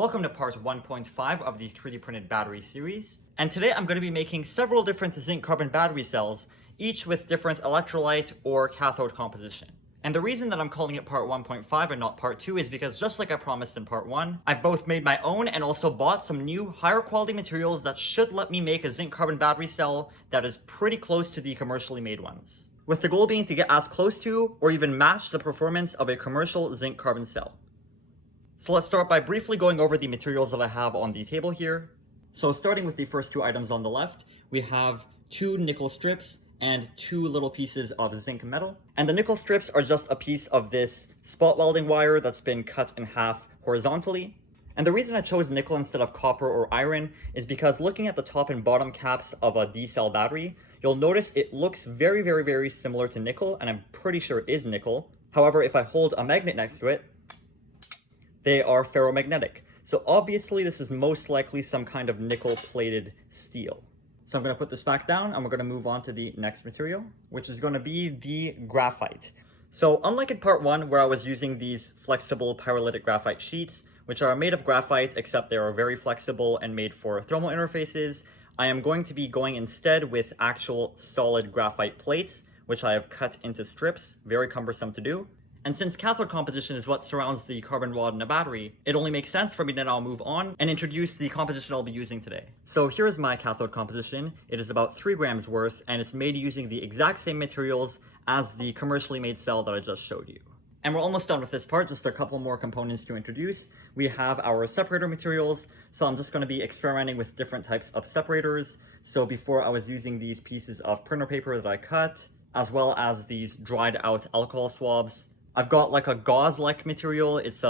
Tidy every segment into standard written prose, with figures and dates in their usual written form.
Welcome to part 1.5 of the 3D printed battery series. And today I'm going to be making several different zinc-carbon battery cells, each with different electrolyte or cathode composition. And the reason that I'm calling it part 1.5 and not part 2 is because just like I promised in part 1, I've both made my own and also bought some new higher quality materials that should let me make a zinc-carbon battery cell that is pretty close to the commercially made ones, with the goal being to get as close to or even match the performance of a commercial zinc-carbon cell. So let's start by briefly going over the materials that I have on the table here. So starting with the first two items on the left, we have 2 nickel strips and 2 little pieces of zinc metal. And the nickel strips are just a piece of this spot welding wire that's been cut in half horizontally. And the reason I chose nickel instead of copper or iron is because looking at the top and bottom caps of a D-cell battery, you'll notice it looks very similar to nickel, and I'm pretty sure it is nickel. However, if I hold a magnet next to it, they are ferromagnetic. So obviously this is most likely some kind of nickel-plated steel. So I'm going to put this back down and we're going to move on to the next material, which is going to be the graphite. So unlike in part 1 where I was using these flexible pyrolytic graphite sheets, which are made of graphite except they are very flexible and made for thermal interfaces, I am going to be going instead with actual solid graphite plates, which I have cut into strips, very cumbersome to do. And since cathode composition is what surrounds the carbon rod in a battery, it only makes sense for me to now move on and introduce the composition I'll be using today. So here is my cathode composition. It is about 3 grams worth, and it's made using the exact same materials as the commercially made cell that I just showed you. And we're almost done with this part, just a couple more components to introduce. We have our separator materials, so I'm just going to be experimenting with different types of separators. So before I was using these pieces of printer paper that I cut, as well as these dried out alcohol swabs. I've got like a gauze-like material. It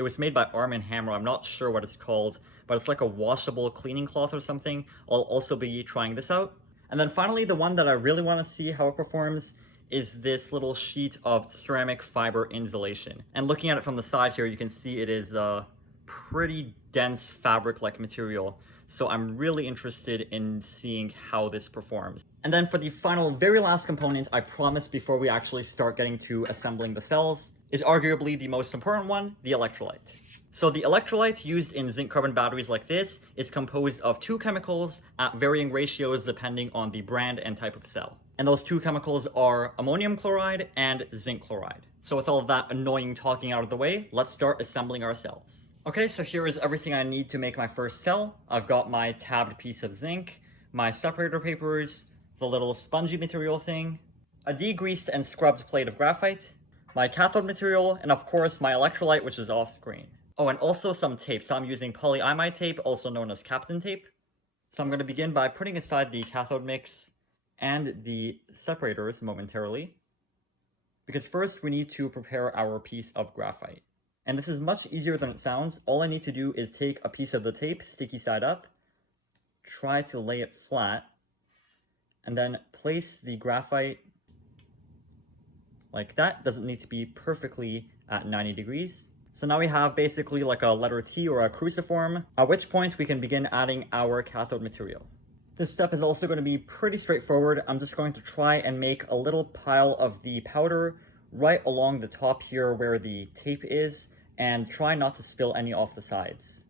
was made by Arm & Hammer. I'm not sure what it's called, but it's like a washable cleaning cloth or something. I'll also be trying this out. And then finally, the one that I really want to see how it performs is this little sheet of ceramic fiber insulation. And looking at it from the side here, you can see it is a pretty dense fabric-like material. So I'm really interested in seeing how this performs. And then for the final, very last component, I promised before we actually start getting to assembling the cells, is arguably the most important one, the electrolyte. So the electrolyte used in zinc-carbon batteries like this is composed of 2 chemicals at varying ratios depending on the brand and type of cell. And those 2 chemicals are ammonium chloride and zinc chloride. So with all of that annoying talking out of the way, let's start assembling our cells. Okay, so here is everything I need to make my first cell. I've got my tabbed piece of zinc, my separator papers, the little spongy material thing, a degreased and scrubbed plate of graphite, my cathode material, and of course my electrolyte, which is off screen. Oh, and also some tape. So I'm using polyimide tape, also known as Kapton tape. So I'm going to begin by putting aside the cathode mix and the separators momentarily, because first we need to prepare our piece of graphite. And this is much easier than it sounds. All I need to do is take a piece of the tape, sticky side up, try to lay it flat, and then place the graphite like that. Doesn't need to be perfectly at 90 degrees. So now we have basically like a letter T or a cruciform, at which point we can begin adding our cathode material. This step is also going to be pretty straightforward. I'm just going to try and make a little pile of the powder right along the top here where the tape is, and try not to spill any off the sides.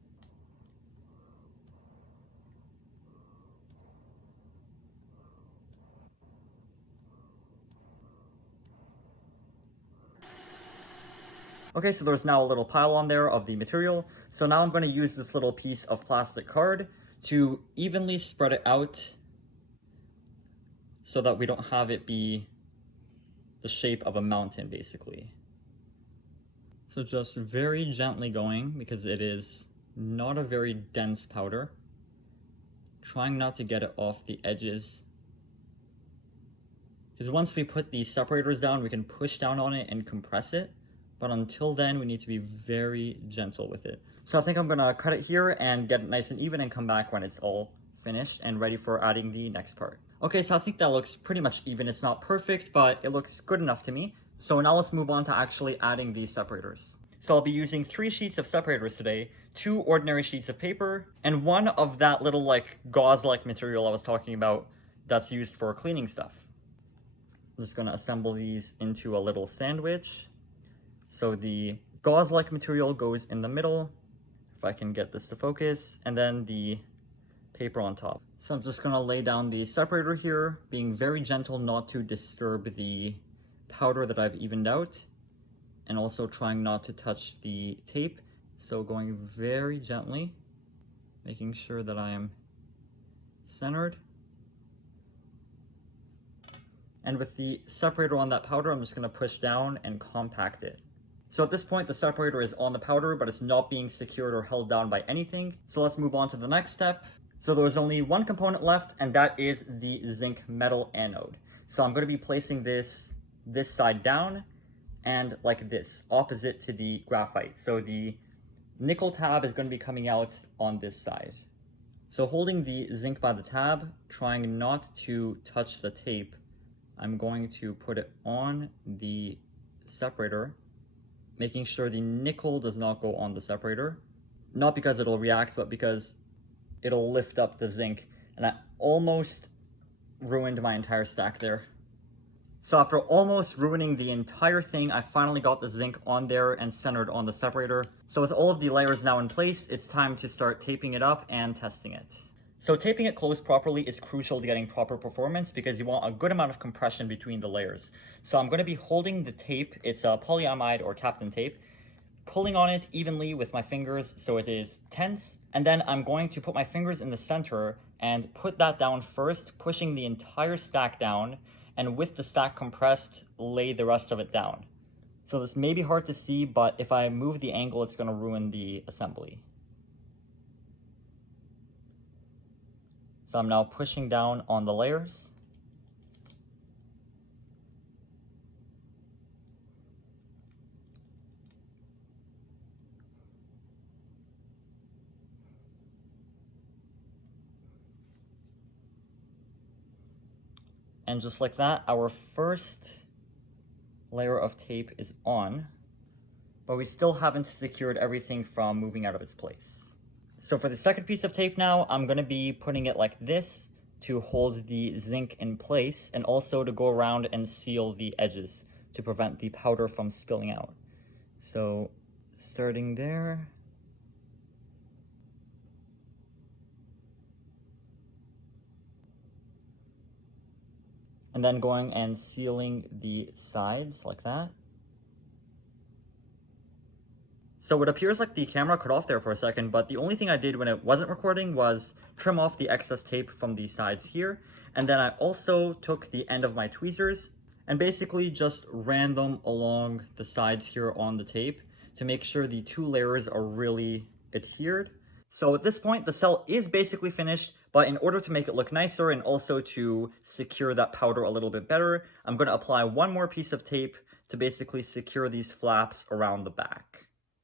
Okay, so there's now a little pile on there of the material. So now I'm going to use this little piece of plastic card to evenly spread it out so that we don't have it be the shape of a mountain, basically. So just very gently going, because it is not a very dense powder. Trying not to get it off the edges. Because once we put the separators down, we can push down on it and compress it. But until then, we need to be very gentle with it. So I think I'm gonna cut it here and get it nice and even and come back when it's all finished and ready for adding the next part. Okay, so I think that looks pretty much even. It's not perfect, but it looks good enough to me. So now let's move on to actually adding these separators. So I'll be using 3 sheets of separators today, 2 ordinary sheets of paper, and 1 of that little like gauze-like material I was talking about that's used for cleaning stuff. I'm just gonna assemble these into a little sandwich. So the gauze-like material goes in the middle, if I can get this to focus, and then the paper on top. So I'm just gonna lay down the separator here, being very gentle not to disturb the powder that I've evened out, and also trying not to touch the tape. So going very gently, making sure that I am centered. And with the separator on that powder, I'm just gonna push down and compact it. So at this point, the separator is on the powder, but it's not being secured or held down by anything. So let's move on to the next step. So there was only one component left, and that is the zinc metal anode. So I'm going to be placing this side down and like this, opposite to the graphite. So the nickel tab is going to be coming out on this side. So holding the zinc by the tab, trying not to touch the tape, I'm going to put it on the separator, making sure the nickel does not go on the separator. Not because it'll react, but because it'll lift up the zinc, and I almost ruined my entire stack there. So after almost ruining the entire thing, I finally got the zinc on there and centered on the separator. So with all of the layers now in place, it's time to start taping it up and testing it. So taping it closed properly is crucial to getting proper performance because you want a good amount of compression between the layers. So I'm going to be holding the tape, it's a polyamide or Kapton tape, pulling on it evenly with my fingers so it is tense, and then I'm going to put my fingers in the center and put that down first, pushing the entire stack down, and with the stack compressed, lay the rest of it down. So this may be hard to see, but if I move the angle, it's going to ruin the assembly. So I'm now pushing down on the layers. And just like that, our first layer of tape is on, but we still haven't secured everything from moving out of its place. So for the second piece of tape now, I'm going to be putting it like this to hold the zinc in place and also to go around and seal the edges to prevent the powder from spilling out. So starting there. And then going and sealing the sides like that. So it appears like the camera cut off there for a second, but the only thing I did when it wasn't recording was trim off the excess tape from the sides here. And then I also took the end of my tweezers and basically just ran them along the sides here on the tape to make sure the two layers are really adhered. So at this point, the cell is basically finished, but in order to make it look nicer and also to secure that powder a little bit better, I'm going to apply one more piece of tape to basically secure these flaps around the back.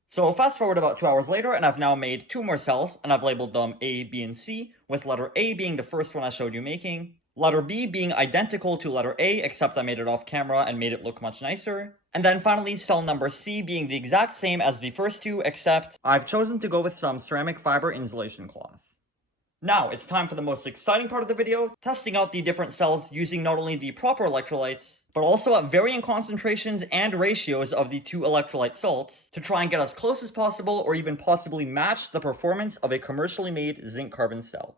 So fast forward about 2 hours later, and I've now made 2 more cells, and I've labeled them A, B, and C, with letter A being the first one I showed you making, letter B being identical to letter A, except I made it off camera and made it look much nicer. And then finally, cell number C being the exact same as the first two, except I've chosen to go with some ceramic fiber insulation cloth. Now, it's time for the most exciting part of the video, testing out the different cells using not only the proper electrolytes, but also at varying concentrations and ratios of the 2 electrolyte salts to try and get as close as possible or even possibly match the performance of a commercially made zinc-carbon cell.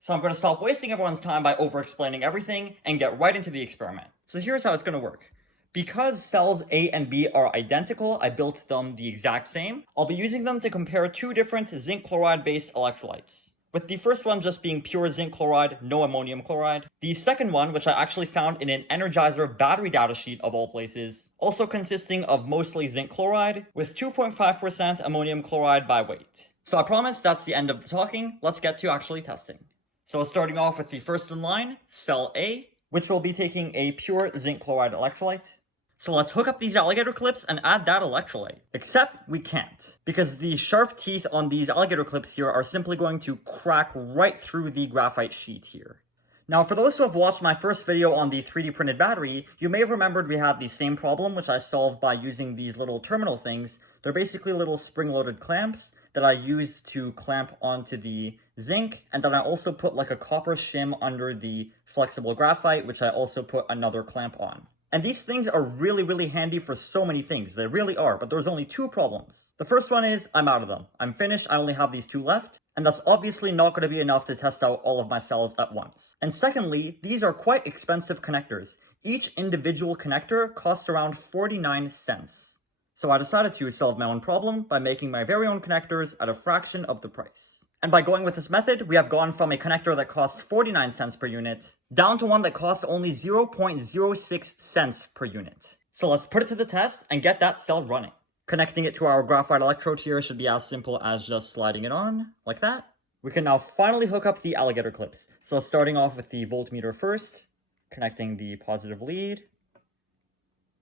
So I'm going to stop wasting everyone's time by over-explaining everything and get right into the experiment. So here's how it's going to work. Because cells A and B are identical, I built them the exact same. I'll be using them to compare 2 different zinc chloride-based electrolytes. With the first one just being pure zinc chloride, no ammonium chloride. The second one, which I actually found in an Energizer battery datasheet of all places, also consisting of mostly zinc chloride with 2.5% ammonium chloride by weight. So I promise that's the end of the talking. Let's get to actually testing. So starting off with the first in line, cell A, which will be taking a pure zinc chloride electrolyte. So let's hook up these alligator clips and add that electrolyte. Except we can't, because the sharp teeth on these alligator clips here are simply going to crack right through the graphite sheet here. Now, for those who have watched my first video on the 3D printed battery, you may have remembered we had the same problem, which I solved by using these little terminal things. They're basically little spring-loaded clamps that I used to clamp onto the zinc, and then I also put like a copper shim under the flexible graphite, which I also put another clamp on. And these things are really handy for so many things. They really are, but there's only two problems. The first one is I'm out of them. I'm finished, I only have these two left, and that's obviously not going to be enough to test out all of my cells at once. And secondly, these are quite expensive connectors. Each individual connector costs around 49 cents. So I decided to solve my own problem by making my very own connectors at a fraction of the price. And by going with this method, we have gone from a connector that costs 49 cents per unit down to one that costs only 0.06 cents per unit. So let's put it to the test and get that cell running. Connecting it to our graphite electrode here should be as simple as just sliding it on, like that. We can now finally hook up the alligator clips. So starting off with the voltmeter first, connecting the positive lead,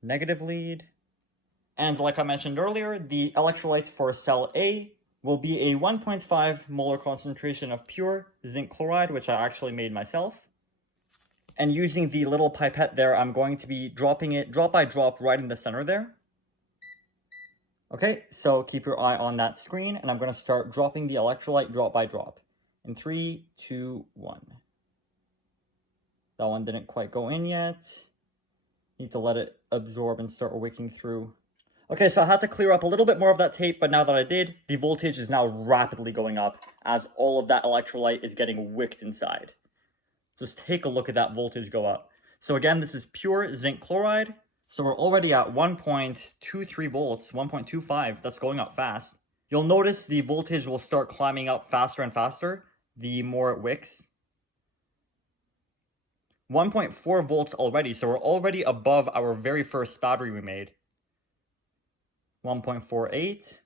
negative lead, and like I mentioned earlier, the electrolytes for cell A will be a 1.5 molar concentration of pure zinc chloride, which I actually made myself. And using the little pipette there, I'm going to be dropping it drop by drop right in the center there. Okay, so keep your eye on that screen, and I'm going to start dropping the electrolyte drop by drop. In 3, 2, 1. That one didn't quite go in yet. Need to let it absorb and start wicking through. Okay, so I had to clear up a little bit more of that tape, but now that I did, the voltage is now rapidly going up as all of that electrolyte is getting wicked inside. Just take a look at that voltage go up. So again, this is pure zinc chloride. So we're already at 1.23 volts, 1.25. That's going up fast. You'll notice the voltage will start climbing up faster and faster the more it wicks. 1.4 volts already, so we're already above our very first battery we made. 1.48,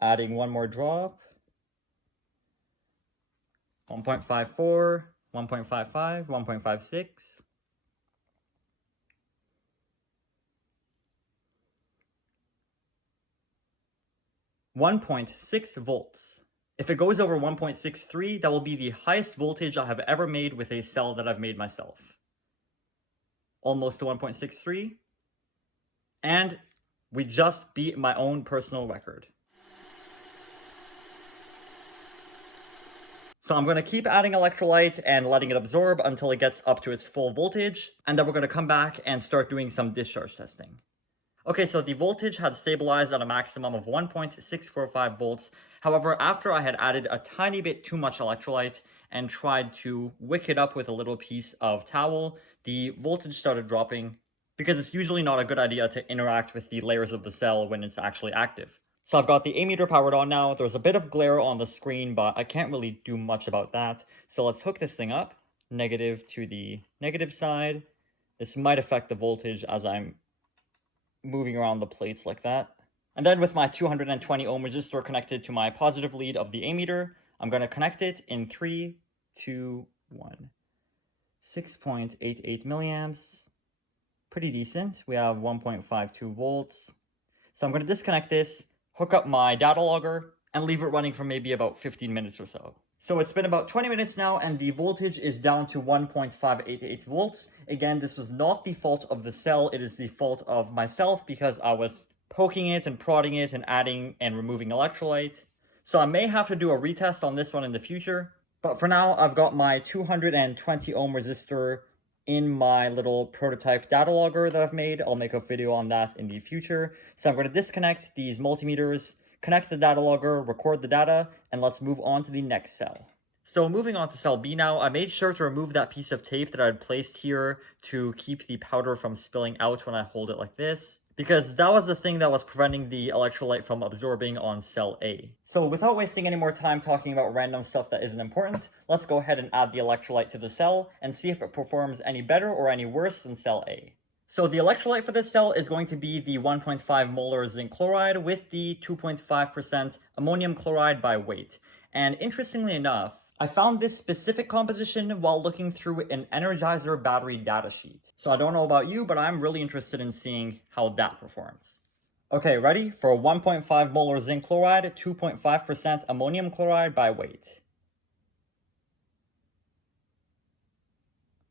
adding one more drop, 1.54, 1.55, 1.56, 1.6 volts. If it goes over 1.63, that will be the highest voltage I have ever made with a cell that I've made myself. Almost to 1.63, and we just beat my own personal record. So I'm going to keep adding electrolyte and letting it absorb until it gets up to its full voltage, and then we're going to come back and start doing some discharge testing. Okay, so the voltage had stabilized at a maximum of 1.645 volts. However, after I had added a tiny bit too much electrolyte and tried to wick it up with a little piece of towel, the voltage started dropping, because it's usually not a good idea to interact with the layers of the cell when it's actually active. So I've got the ammeter powered on now. There's a bit of glare on the screen, but I can't really do much about that. So let's hook this thing up, negative to the negative side. This might affect the voltage as I'm moving around the plates like that. And then with my 220 ohm resistor connected to my positive lead of the ammeter, I'm going to connect it in 3, 2, 1. 6.88 milliamps. Pretty decent. We have 1.52 volts. So I'm going to disconnect this, hook up my data logger, and leave it running for maybe about 15 minutes or so. So it's been about 20 minutes now, and the voltage is down to 1.588 volts. Again, this was not the fault of the cell, it is the fault of myself because I was poking it and prodding it and adding and removing electrolyte. So I may have to do a retest on this one in the future, but for now I've got my 220 ohm resistor in my little prototype data logger that I've made. I'll make a video on that in the future. So I'm going to disconnect these multimeters, connect the data logger, record the data, and let's move on to the next cell. So moving on to cell B now, I made sure to remove that piece of tape that I had placed here to keep the powder from spilling out when I hold it like this, because that was the thing that was preventing the electrolyte from absorbing on cell A. So without wasting any more time talking about random stuff that isn't important, let's go ahead and add the electrolyte to the cell and see if it performs any better or any worse than cell A. So the electrolyte for this cell is going to be the 1.5 molar zinc chloride with the 2.5% ammonium chloride by weight. And interestingly enough, I found this specific composition while looking through an Energizer battery datasheet. So I don't know about you, but I'm really interested in seeing how that performs. Okay, ready? For 1.5 molar zinc chloride, 2.5% ammonium chloride by weight.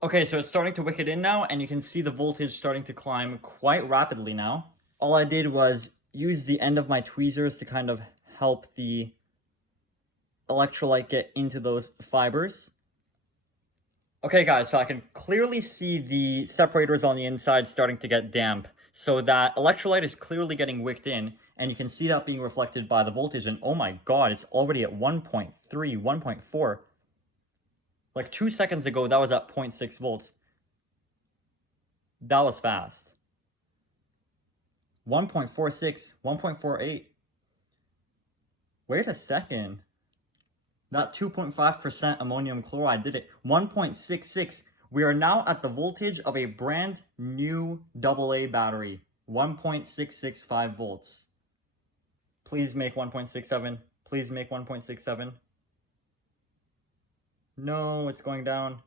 Okay, so it's starting to wick it in now, and you can see the voltage starting to climb quite rapidly now. All I did was use the end of my tweezers to kind of help the electrolyte get into those fibers. Okay guys, so I can clearly see the separators on the inside starting to get damp. So that electrolyte is clearly getting wicked in, and you can see that being reflected by the voltage, and oh my god, it's already at 1.3, 1.4. Like 2 seconds ago, that was at 0.6 volts. That was fast. 1.46, 1.48. Wait a second. That 2.5% ammonium chloride did it. 1.66. We are now at the voltage of a brand new AA battery. 1.665 volts. Please make 1.67. Please make 1.67. No, it's going down.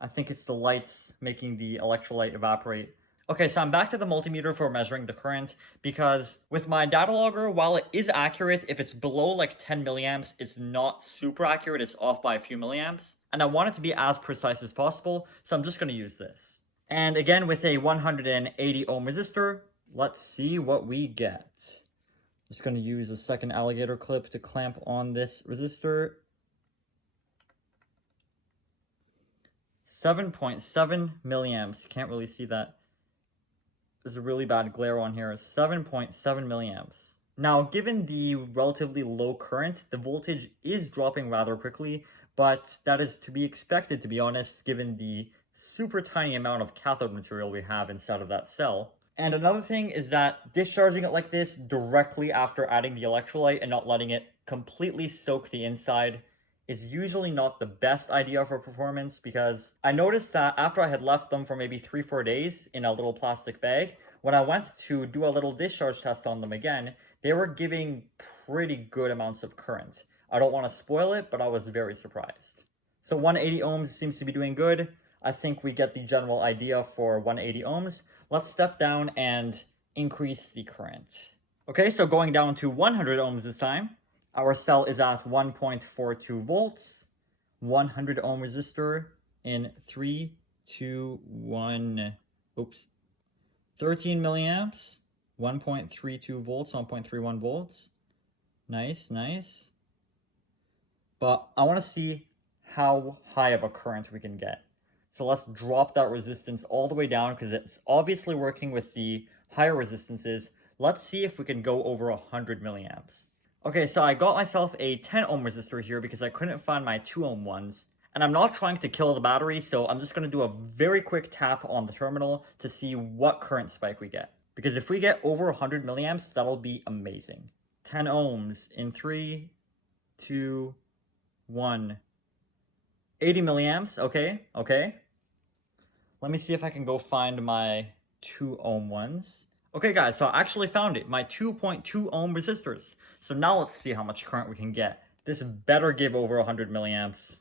I think it's the lights making the electrolyte evaporate. Okay, so I'm back to the multimeter for measuring the current, because with my data logger, while it is accurate, if it's below like 10 milliamps, it's not super accurate, it's off by a few milliamps. And I want it to be as precise as possible, so I'm just going to use this. And again, with a 180 ohm resistor, let's see what we get. Just going to use a second alligator clip to clamp on this resistor. 7.7 milliamps, can't really see that. There's a really bad glare on here. 7.7 milliamps. Now, given the relatively low current, the voltage is dropping rather quickly, but that is to be expected, to be honest, given the super tiny amount of cathode material we have inside of that cell. And another thing is that discharging it like this directly after adding the electrolyte and not letting it completely soak the inside is usually not the best idea for performance, because I noticed that after I had left them for maybe 3-4 days in a little plastic bag, when I went to do a little discharge test on them again, they were giving pretty good amounts of current. I don't want to spoil it, but I was very surprised. So 180 ohms seems to be doing good. I think we get the general idea for 180 ohms. Let's step down and increase the current. Okay, so going down to 100 ohms this time. Our cell is at 1.42 volts, 100 ohm resistor in 3, 2, 1, oops, 13 milliamps, 1.32 volts, 1.31 volts. Nice, nice. But I want to see how high of a current we can get. So let's drop that resistance all the way down, because it's obviously working with the higher resistances. Let's see if we can go over 100 milliamps. Okay, so I got myself a 10 ohm resistor here because I couldn't find my 2 ohm ones. And I'm not trying to kill the battery, so I'm just going to do a very quick tap on the terminal to see what current spike we get. Because if we get over 100 milliamps, that'll be amazing. 10 ohms in 3, 2, 1. 80 milliamps, okay, okay. Let me see if I can go find my 2 ohm ones. Okay guys, so I actually found it, my 2.2 ohm resistors. So now let's see how much current we can get. This better give over 100 milliamps.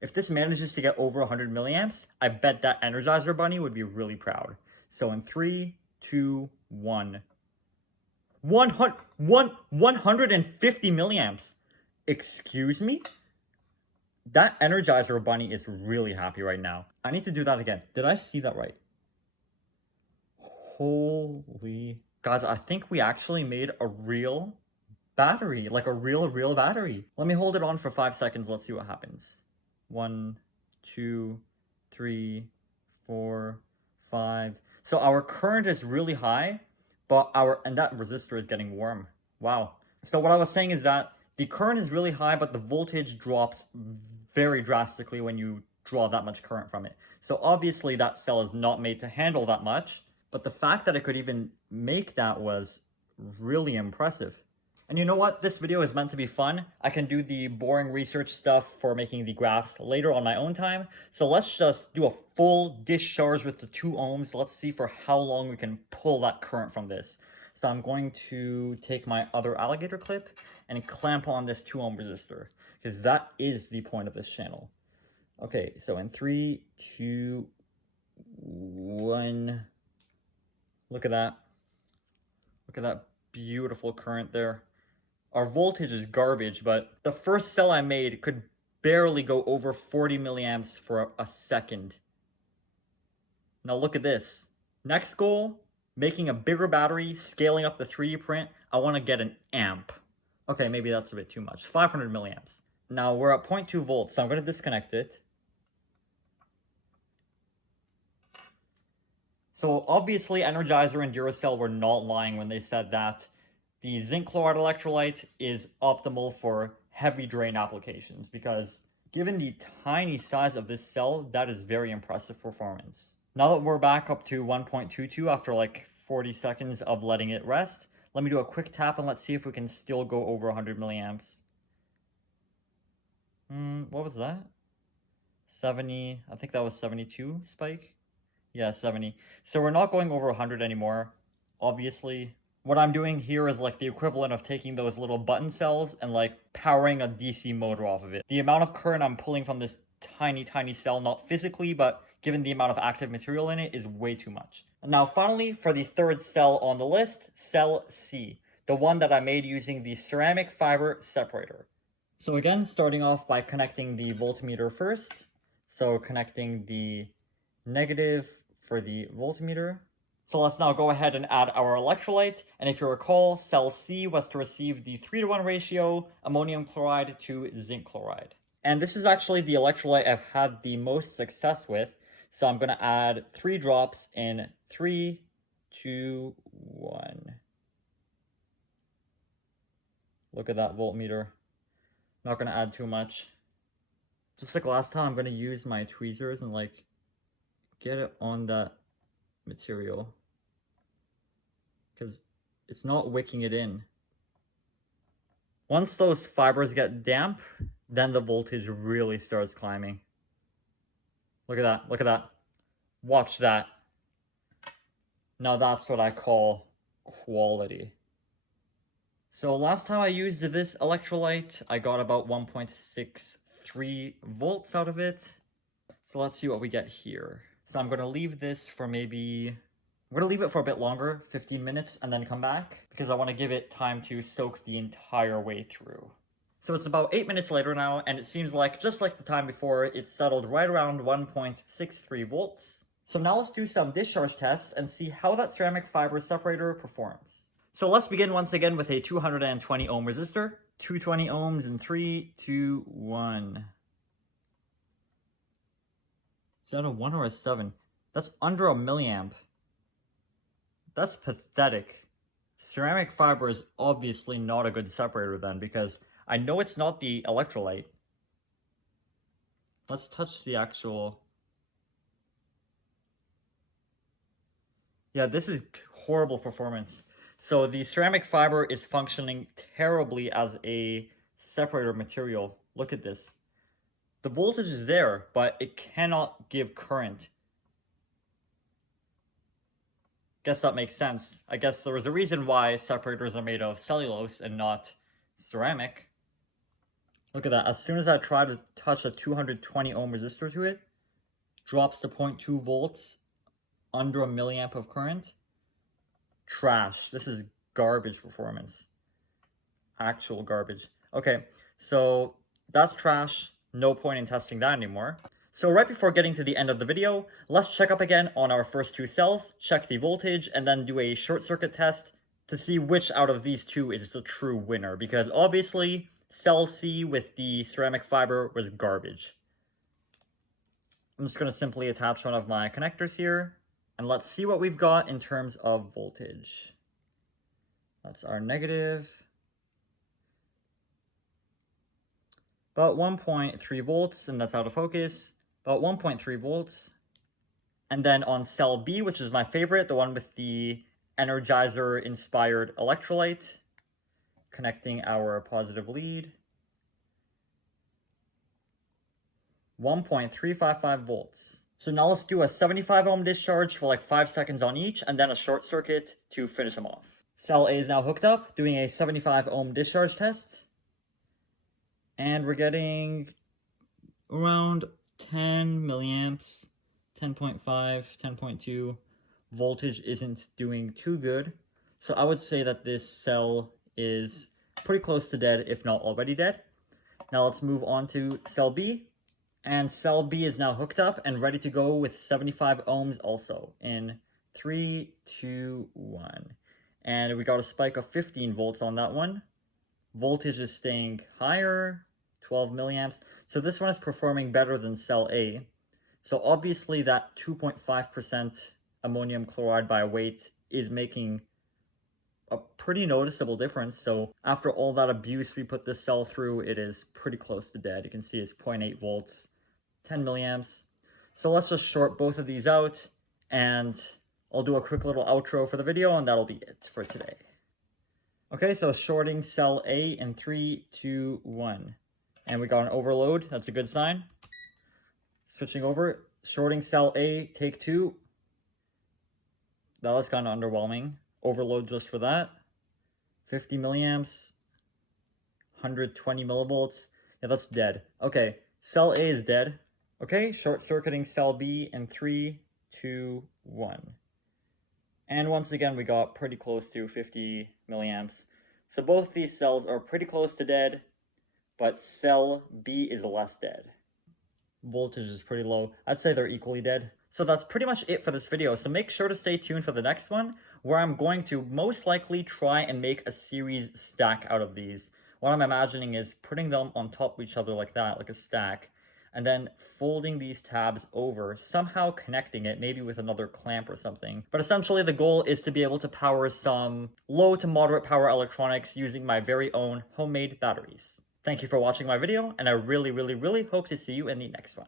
If this manages to get over 100 milliamps, I bet that Energizer bunny would be really proud. So in 3, 2, 1. 150 milliamps. Excuse me? That Energizer bunny is really happy right now. I need to do that again. Did I see that right? Holy... Guys, I think we actually made a real battery. Like a real battery. Let me hold it on for 5 seconds. Let's see what happens. 1, 2, 3, 4, 5. So our current is really high, but and that resistor is getting warm. Wow. So what I was saying is that the current is really high, but the voltage drops very drastically when you draw that much current from it. So obviously that cell is not made to handle that much, but the fact that it could even make that was really impressive. And you know what? This video is meant to be fun. I can do the boring research stuff for making the graphs later on my own time. So let's just do a full discharge with the 2 ohms. Let's see for how long we can pull that current from this. So I'm going to take my other alligator clip and clamp on this 2 ohm resistor, because that is the point of this channel. Okay, so in 3, 2, 1. Look at that. Look at that beautiful current there. Our voltage is garbage, but the first cell I made could barely go over 40 milliamps for a second. Now look at this. Next goal, making a bigger battery, scaling up the 3D print. I want to get an amp. Okay, maybe that's a bit too much. 500 milliamps. Now we're at 0.2 volts, so I'm going to disconnect it. So obviously Energizer and Duracell were not lying when they said that the zinc chloride electrolyte is optimal for heavy drain applications, because given the tiny size of this cell, that is very impressive performance. Now that we're back up to 1.22 after like 40 seconds of letting it rest, let me do a quick tap and let's see if we can still go over 100 milliamps. What was that? 70, I think that was 72 spike. Yeah, 70. So we're not going over 100 anymore. Obviously, what I'm doing here is like the equivalent of taking those little button cells and like powering a DC motor off of it. The amount of current I'm pulling from this tiny cell, not physically, but given the amount of active material in it, is way too much. And now finally, for the third cell on the list, cell C, the one that I made using the ceramic fiber separator. So again, starting off by connecting the voltmeter first. So connecting the negative for the voltmeter. So let's now go ahead and add our electrolyte. And if you recall, cell C was to receive the 3-to-1 ratio ammonium chloride to zinc chloride. And this is actually the electrolyte I've had the most success with. So I'm going to add 3 drops in 3, 2, 1. Look at that voltmeter. Not going to add too much. Just like last time, I'm going to use my tweezers and like get it on that material, because it's not wicking it in. Once those fibers get damp, then the voltage really starts climbing. Look at that, look at that. Watch that. Now that's what I call quality. So last time I used this electrolyte, I got about 1.63 volts out of it. So let's see what we get here. So I'm going to leave this for maybe, I'm going to leave it for a bit longer, 15 minutes, and then come back, because I want to give it time to soak the entire way through. So it's about 8 minutes later now, and it seems like, just like the time before, it's settled right around 1.63 volts. So now let's do some discharge tests and see how that ceramic fiber separator performs. So let's begin once again with a 220 ohm resistor. 220 ohms in 3, 2, 1. Is that a 1 or a 7? That's under a milliamp. That's pathetic. Ceramic fiber is obviously not a good separator then, because I know it's not the electrolyte. Let's touch the actual... Yeah, this is horrible performance. So the ceramic fiber is functioning terribly as a separator material. Look at this. The voltage is there, but it cannot give current. Guess that makes sense. I guess there was a reason why separators are made of cellulose and not ceramic. Look at that. As soon as I try to touch a 220 ohm resistor to it, drops to 0.2 volts, under a milliamp of current. Trash. This is garbage performance. Actual garbage. Okay, so that's trash. No point in testing that anymore. So right before getting to the end of the video, let's check up again on our first 2 cells, check the voltage, and then do a short circuit test to see which out of these 2 is the true winner, because obviously cell C with the ceramic fiber was garbage. I'm just going to simply attach one of my connectors here, and let's see what we've got in terms of voltage. That's our negative. About 1.3 volts, and that's out of focus. About 1.3 volts. And then on cell B, which is my favorite, the one with the Energizer-inspired electrolyte, connecting our positive lead. 1.355 volts. So now let's do a 75 ohm discharge for like 5 seconds on each, and then a short circuit to finish them off. Cell A is now hooked up, doing a 75 ohm discharge test. And we're getting around 10 milliamps, 10.5, 10.2. Voltage isn't doing too good. So I would say that this cell is pretty close to dead, if not already dead. Now let's move on to cell B. And cell B is now hooked up and ready to go with 75 ohms also in 3, 2, 1. And we got a spike of 15 volts on that one. Voltage is staying higher, 12 milliamps. So this one is performing better than cell A. So obviously that 2.5% ammonium chloride by weight is making a pretty noticeable difference. So after all that abuse we put this cell through, it is pretty close to dead. You can see it's 0.8 volts, 10 milliamps. So let's just short both of these out, and I'll do a quick little outro for the video, and that'll be it for today. Okay, so shorting cell A in 3, 2, 1. And we got an overload. That's a good sign. Switching over, shorting cell A, take 2. That was kind of underwhelming. Overload just for that. 50 milliamps, 120 millivolts. Yeah, that's dead. Okay, cell A is dead. Okay, short-circuiting cell B in 3, 2, 1. And once again, we got pretty close to 50 milliamps. So both these cells are pretty close to dead, but cell B is less dead. Voltage is pretty low. I'd say they're equally dead. So that's pretty much it for this video. So make sure to stay tuned for the next one, where I'm going to most likely try and make a series stack out of these. What I'm imagining is putting them on top of each other like that, like a stack, and then folding these tabs over, somehow connecting it, maybe with another clamp or something. But essentially the goal is to be able to power some low to moderate power electronics using my very own homemade batteries. Thank you for watching my video, and I really, really, really hope to see you in the next one.